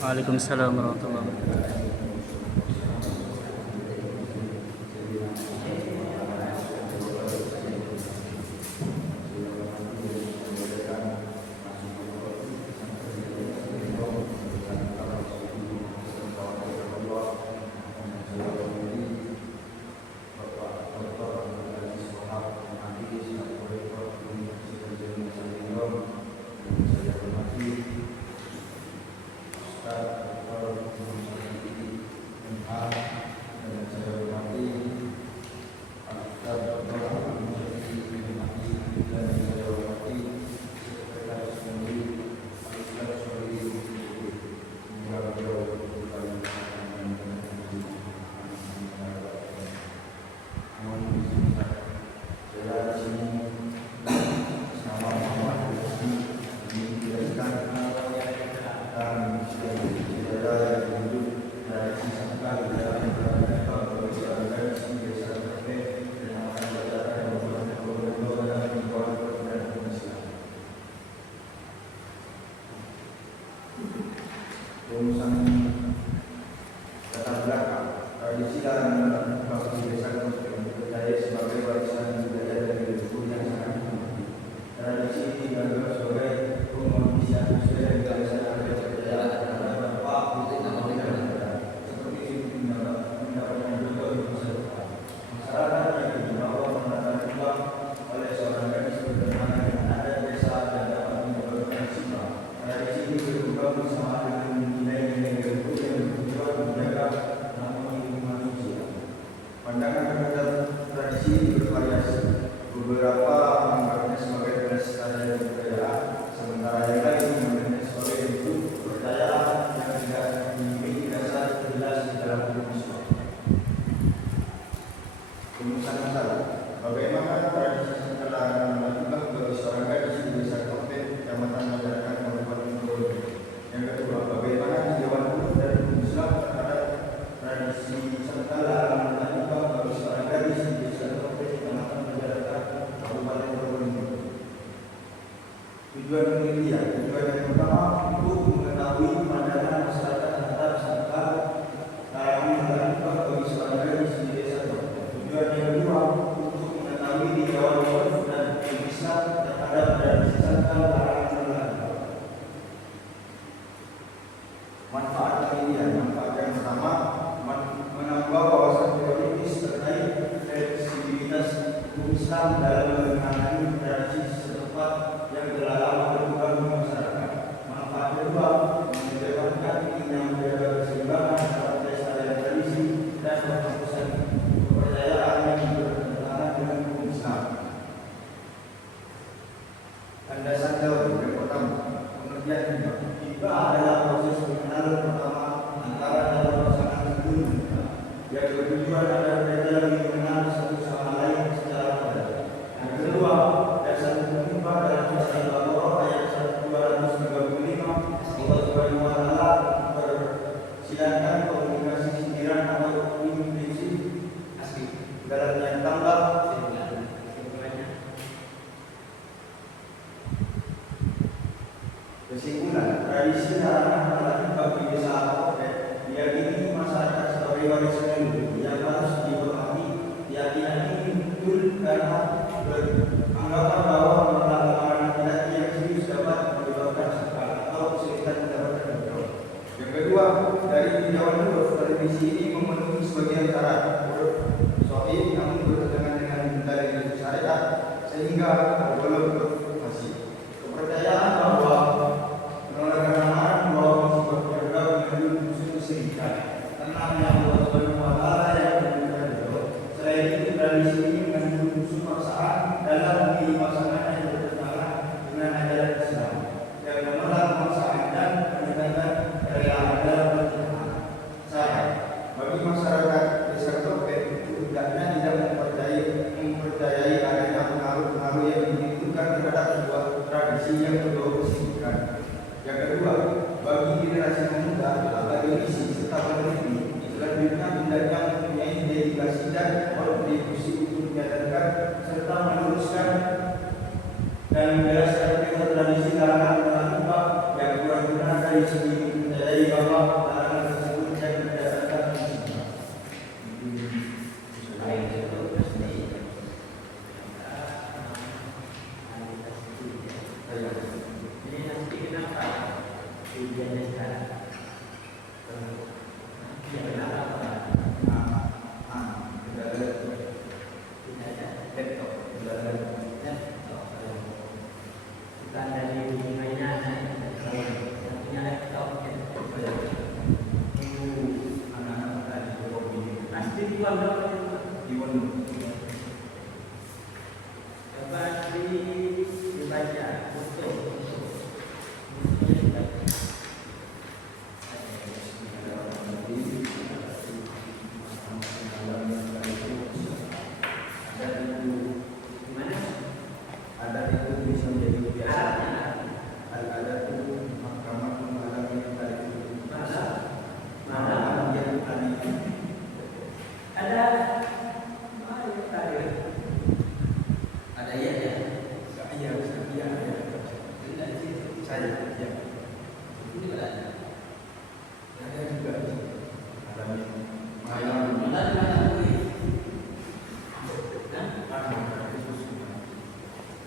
Waalaikumsalam warahmatullahi wabarakatuh. Rumusan latar belakang tradisi dan bangsa desa yang dipercaya sebagai warisan budaya dan leluhur yang sangat penting. Tradisi ini dianggap sebagai pengorganisasi sesuai dengan kebiasaan dan kepercayaan terhadap Bapak dan negara, seperti mendapatkan jodoh di masa depan. Masyarakat yang dibawa menanam uang oleh seorang gadis bernama yang ada desa dan dapat menyebabkan sifat. Tradisi ini berkembang bersama dengan pandangan terhadap tradisi ini bervariasi. Beberapa menganggapnya sebagai pelestarian budaya, sementara yang lain menganggapnya sebagai bentuk kepercayaan yang tidak memiliki dasar jelas di dalam hukum Islam. Rumusan masalah: bagaimana tradisi setelah menentukan bagi seorang gadis di desa Kampet, Kecamatan Masyarakat, Kabupaten Probolinggo? Yang kedua, bagaimana tinjauan hukum dan hukum Islam terhadap tradisi setelah tujuan penelitian. Tujuan yang pertama untuk mengetahui pandangan masyarakat terhadap sangka larangan melakukan bagi seorang gadis di desa. Tujuan yang kedua untuk mengetahui tinjauan uruf dan Islam terhadap tradisi sangka larangan melakukan. Manfaat penelitian. Manfaat yang pertama menambah wawasan teoritis terkait fleksibilitas hukum Islam dalam mengenai tradisi setempat yang telah lama berkembang di masyarakat. Manfaat kedua mengedepankan yang menjaga keseimbangan antara pelestarian tradisi dan penghapusan kepercayaan yang bertentangan dengan hukum Islam. Landasan teori yang pertama, pengertian hibah adalah proses pengenalan pertama antara dalam pasangan sebelum menikah, yang bertujuan agar mereka lebih mengenal satu sama lain secara mendalam. Yang kedua, dasar hukum dalam Kisah Al-Baqarah ayat 235, Allah Subhanahu wa Ta'ala persilakan komunikasi sindiran atau implisit asli dalam yang tambah. Kesimpulan, tradisi larangan melakukan bagi desa Kampet diyakini masyarakat sebagai warisan leluhur yang harus dihormati. Keyakinan ini betul karena beranggapan bahwa melakukan laki-laki yang serius dapat menyebabkan sakit atau kesulitan mendapatkan jodoh. Yang kedua, dari tinjauan huruf, tradisi ini memenuhi sebagian syarat huruf sahih namun bertentangan dengan dalil syariat sehingga tergolong huruf fasih. Kepercayaan bahwa menolak amaran bahwa sifat keluarga mengandung unsur kesyirikan. Tenang yang Allah Subhanahu wa Ta'ala yang memberikan jodoh. Selain itu, tradisi ini mengandung unsur paksaan dalam memilih pasangan yang bertentangan dengan ajaran Islam, yang menolak paksaan dan menekankan kerelaan dalam pernikahan. Saya, bagi masyarakat desa Kampet, hendaknya tidak mempercayai adanya pengaruh-pengaruh yang menentukan terhadap sebuah tradisi yang berbau kesyirikan. Yang kedua, bagi generasi pemuda agar berisi serta meneliti, selanjutnya hendaknya mempunyai dedikasi dan kontribusi untuk menyadarkan serta meluruskan dan menjelaskan tradisi larangan melakukan yang kurang benar dari segi mempercayai bahwa Tujuannya sekarang. Ya benar apa? Tidak ada laptop. Bukan dari mainan, yang punya laptop. Anak-anak tadi hobi Pasti di pondok. di pondok. Coba dibaca untuk gimana? Adat itu bisa menjadi kebiasaan. Alatnya Al-adat itu mahkamah mengalami tadi malah yang tadi ada ada ya ya. saya ya. Ini berada. Ada juga ada Malam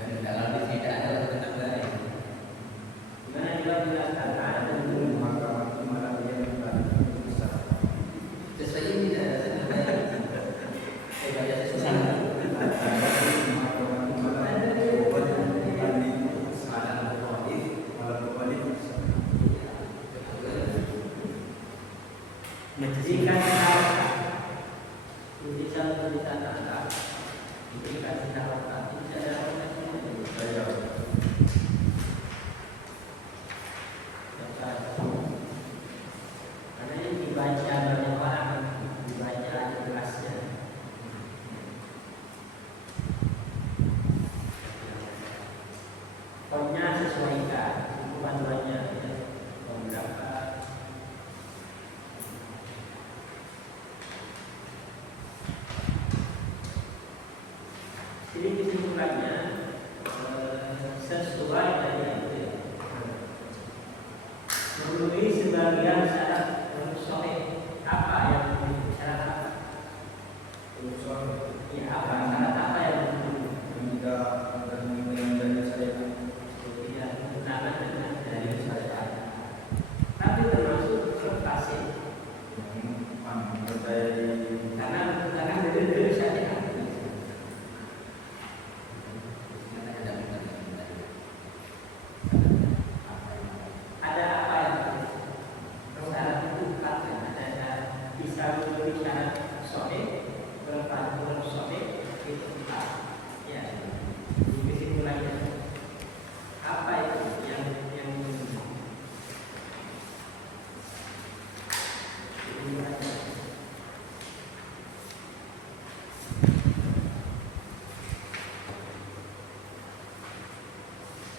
dan dalam tidak ada tentang lain. Gimana juga jelaskan ada tentu mahkamah itu malah yang tadi besar. sesuai ini tidak ada sebenarnya. Saya baca sesuatu. Jika tulisan angka, jika tidak otak, tidak ada otaknya. Karena ini dibaca banyak orang, dibaca jelasnya. Pokoknya sesuaikan, bukan banyak beberapa. Jadi kesimpulannya sesuai tadi itu ya. Memenuhi sebagian syarat sahih. Apa yang memenuhi syarat apa? Ya apa syarat apa yang memenuhi? Tidak ada yang dari saya Ya menggunakan dengan dari syariat. Tapi termasuk prestasi karena menggunakan dari syariat. Ada apa yang syarat itu empat ya. Ada bisa memenuhi syarat sahih, berpadu sahih itu empat. Ya, di kesimpulannya apa itu yang kesimpulannya?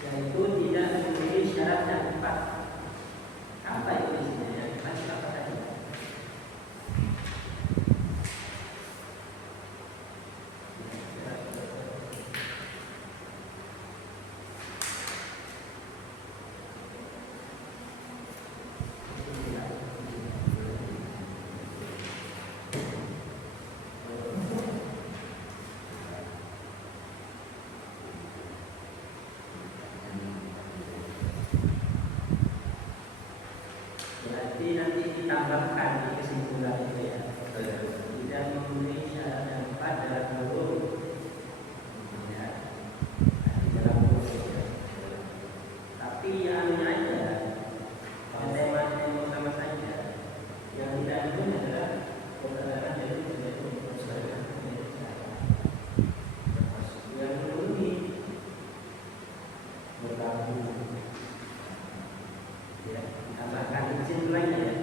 Yaitu tidak memenuhi syarat yang empat. Apa itu isinya? Yang empat itu apa tadi? Berarti nanti ditambahkan di kesimpulan itu ya. Tidak memenuhi syarat yang empat dalam guru. Ya, di dalam guru ya. Tapi yang aja, tema-tema sama saja. Yang tidak memenuhi adalah kebenaran dari persoalan. Yang memenuhi berlaku. Ya, tambahkan di kesimpulannya ya.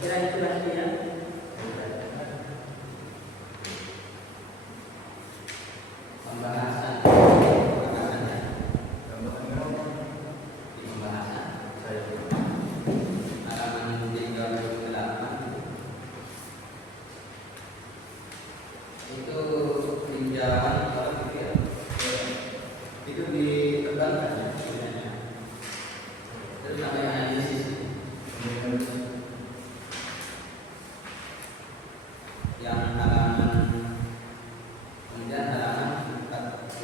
Kira-kira itu hasilnya. Pembahasan di pembahasan halaman 38 itu tinjauan itu ditebalkan ya sebenarnya. Terus sampai analisis yang halaman kemudian halaman 40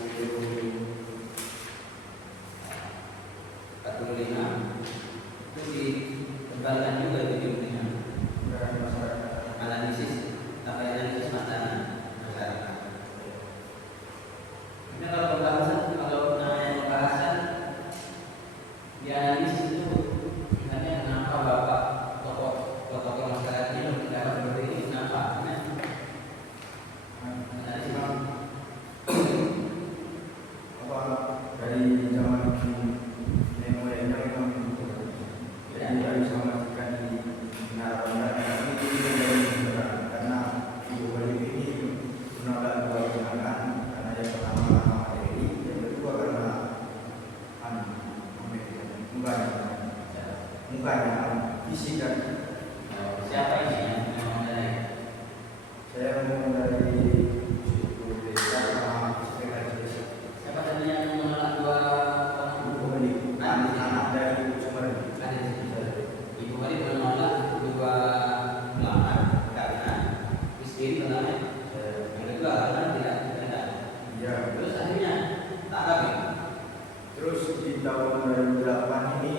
tahun 2008 ini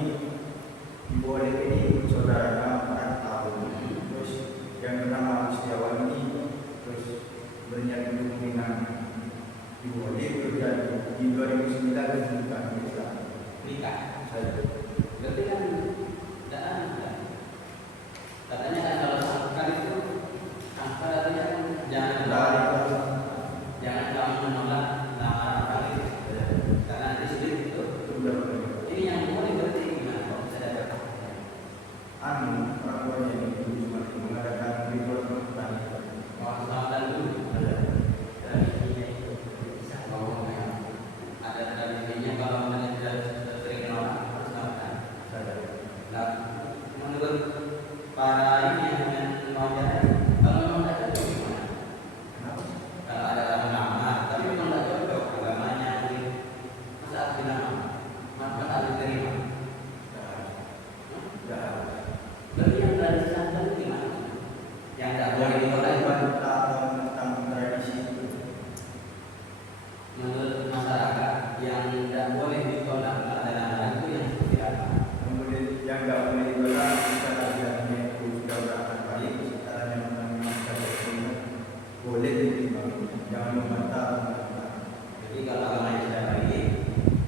boleh ini saudaranya 4 tahun. Terus yang bernama Setiawan ini terus berniat untuk dengan diboleh kerja di 2009 bukan nikah. saya. Berarti kan tidak ada. Katanya kan kalau sangkar itu sangkar artinya kan jangan kamu menolak lamaran kali karena ada sedikit itu. Ini yang boleh berarti gimana kalau bisa dapat? Perempuan yang itu cuma mengadakan ritual pernikahan. Selamat dulu. Tradisinya itu bisa ngomong ya. Ada tradisinya kalau misalnya tidak sering menolak harus selamatkan. Nah, menurut para ini yang wajar, kalau memang tidak cocok gimana? Kalau ada lama-lama, tapi memang tidak cocok agamanya, masa harus dinama, masa harus diterima. Berarti yang tradisi sangkar itu gimana? Yang tidak boleh ditolak itu tentang tradisi itu. menurut masyarakat yang tidak boleh ditolak ada lamaran itu yang seperti apa? Kemudian yang nggak boleh ditolak kita lagi-lagi itu sudah berangkat baik sekarang yang menanggung boleh diterima, jangan membantah. Jadi kalau agamanya sudah baik,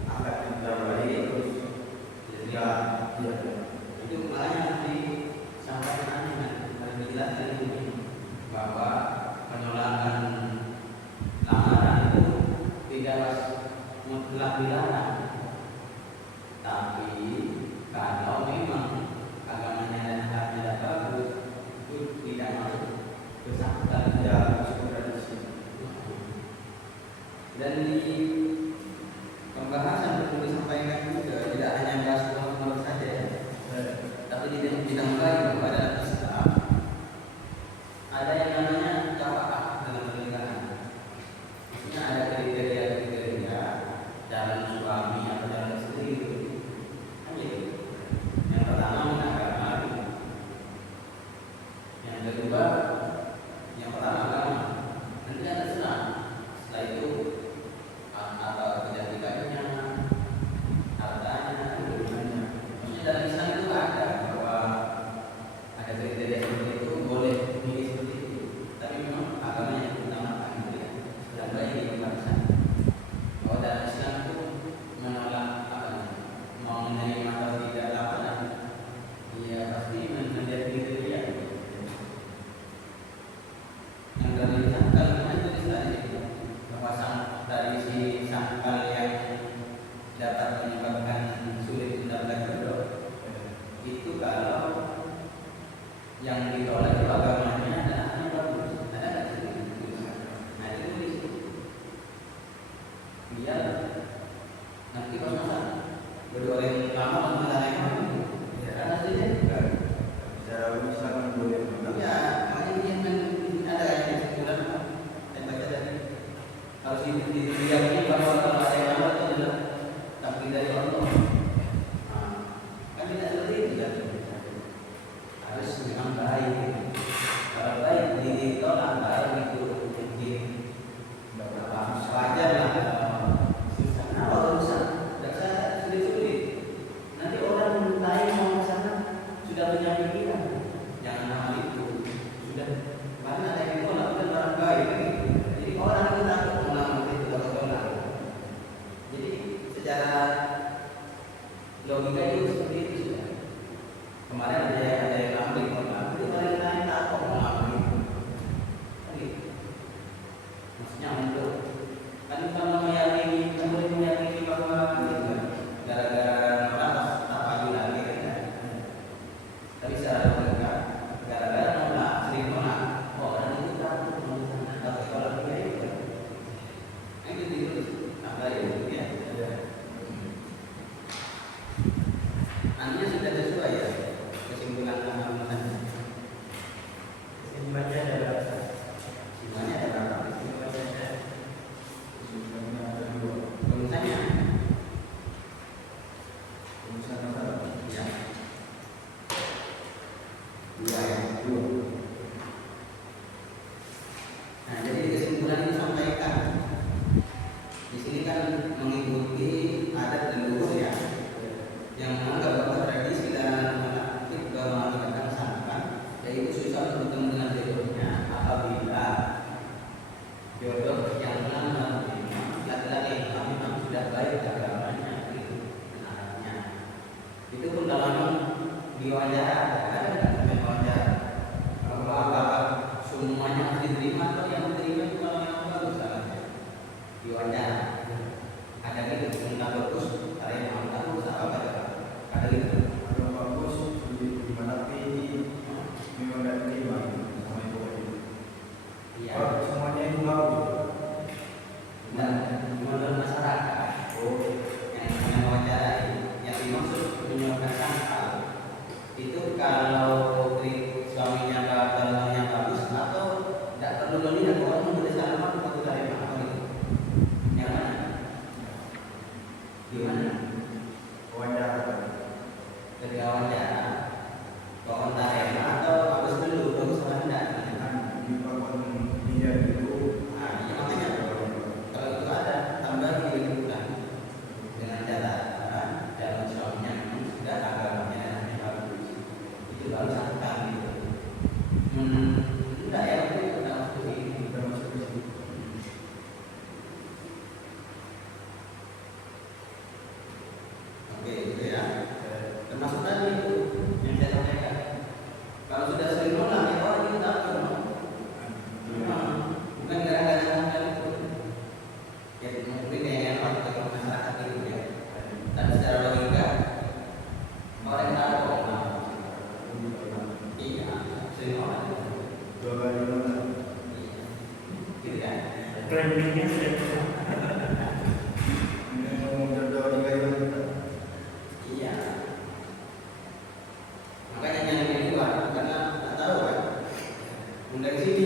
Akad sudah baik terus ya, ya itu makanya harus disampaikan harus dijelaskan ini bahwa penolakan lamaran itu tidak mutlak dilarang, tapi kalau memang agamanya dan haknya tidak bagus itu tidak masuk ke sangkar ya tradisi. dan di pembahasan perlu disampaikan juga tidak hanya bahas umur saja ya. Tapi di bidang lain pada Islam ada yang namanya kafa'ah dalam pernikahan. Maksudnya ada kriteria jalan suami atau jalan istri itu. Kan gitu. Yang pertama agama, yang kedua yang pertama agama. Nanti ada Islam. Setelah itu apa kecantikannya, hartanya, hubungannya. Maksudnya dalam Islam itu ada bahwa ada kriteria seperti itu boleh milih seperti itu. Tapi memang agamanya yang utamakan gitu ya. Dan banyak di pembahasan bahwa dalam Islam itu menolak apa namanya, mau menerima atau tidak lamaran, ya pasti menjadi kriteria. Yang dari sangkal itu disebut bahwa dari si sangkal yang dapat menyebabkan sulit mendapatkan jodoh itu kalau yang ditolak itu agamanya adalah yang bagus, ada nggak di sini? Nah itu tulis biar nanti pas masa berdua yang lama mengenal yang mana karena aslinya juga Secara Islam boleh. ya makanya dia ada yang disebutkan saya baca tadi harus diyakini bahwa kalau ada yang lama itu adalah takdir dari Allah. Nah, kan tidak seperti itu kan? Harus memang baik. Kalau baik ditolak baik itu mungkin wajar lah. Susah. Nah, kalau susah, tidak usah sulit-sulit. Nanti orang lain mau ke sana sudah punya pikiran. Jangan hal itu sudah karena ada yang ditolak bukan barang baik. Jadi orang itu takut mengamalkan itu kalau tolak. Jadi secara diwawancara. Ada gitu, nggak bagus, ada yang mau bagus, apa ada gitu. Ada yang bagus di mana tapi memang tidak terima sama ibu itu. Iya. Kalau semuanya itu bagus. Dan menurut masyarakat, yang namanya wawancara yang dimaksud menyebabkan sangkal itu kalau suaminya bagus atau tidak perlu melihat orang memberi salam atau terima apa gitu. Yang mana? Gimana? Wawancara. Ketika wawancara, kau terima atau bagus dulu, bagus apa tidak? Dilakukan dia itu. Nah, iya makanya kalau itu ada tambah dilakukan dengan catatan dalam suaminya memang sudah agamanya yang bagus, itu baru sangkal gitu. Enggak ya, itu tidak masuk ini. Kita masuk ke sini. Oke, itu ya. Termasuk tadi itu yang saya sampaikan. Kalau sudah sering nolak, ya orang itu takut. Bukan gara-gara sangkal itu. Ya mungkin yang enak ke masyarakat itu ya. Tapi secara logika orang tahu kok. Iya, sering nolak. Dua kali nolak. Iya, gitu kan. Brandingnya sudah Ini ngomong jodoh di kayu kita. Iya. Makanya jangan di luar karena tak tahu kan. Dari situ